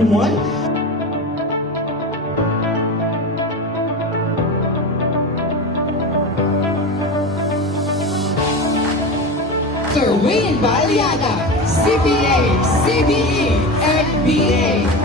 everyone. Sir Wayne Baliaga, CPA, CBE, and BA.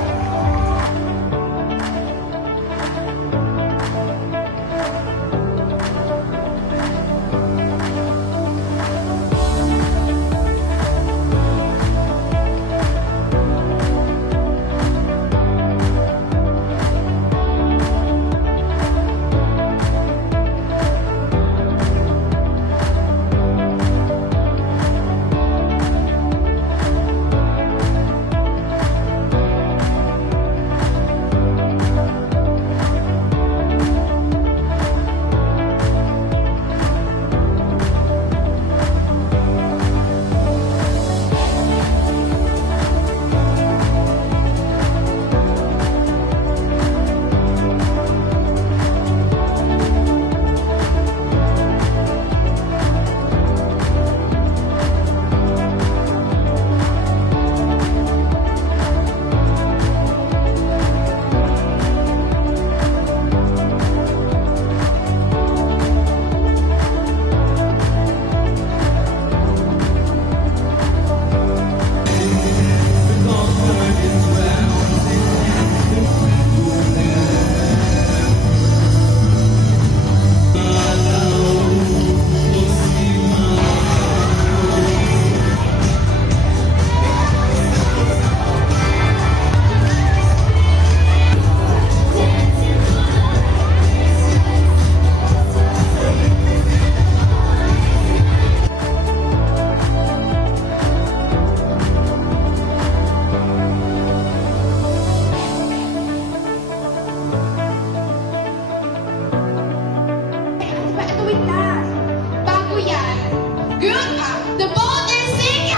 The boat is sinking!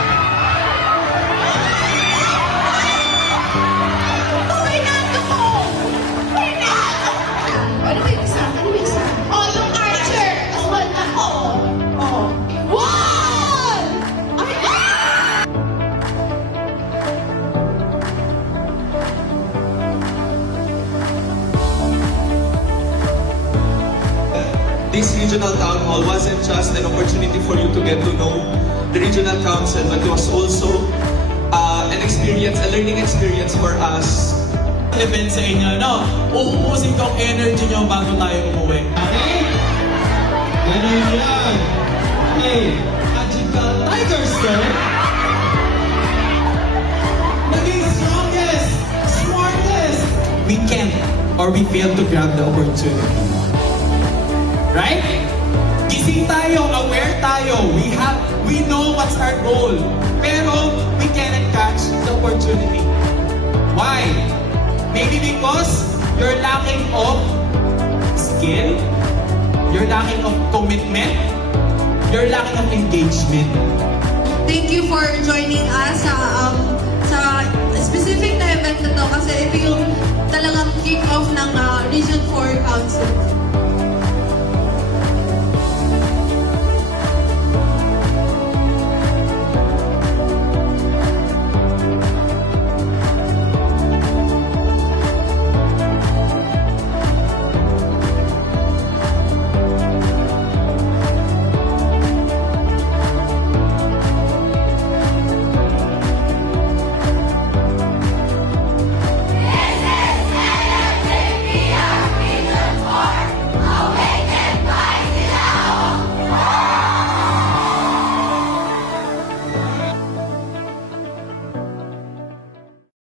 Uwi na ako! Uwi na! Ano ba yung isa? Ano ba yung isa? Oh, yung archer! One ako! Oh. One! This regional town hall wasn't just an opportunity for you to get to know the regional council, but it was also an experience, a learning experience for us. Event sa inyo, no? Uubusin tong energy nyo bago tayo umuwi. Okay? Ganun yan. Hey, Magical Tigers, sir. Naging strongest, smartest. We can't or we fail to grab the opportunity. Right? Gising tayo, aware tayo. We know what's our goal. Pero we cannot catch the opportunity. Why? Maybe because you're lacking of skill, you're lacking of commitment, you're lacking of engagement. Thank you for joining us sa specific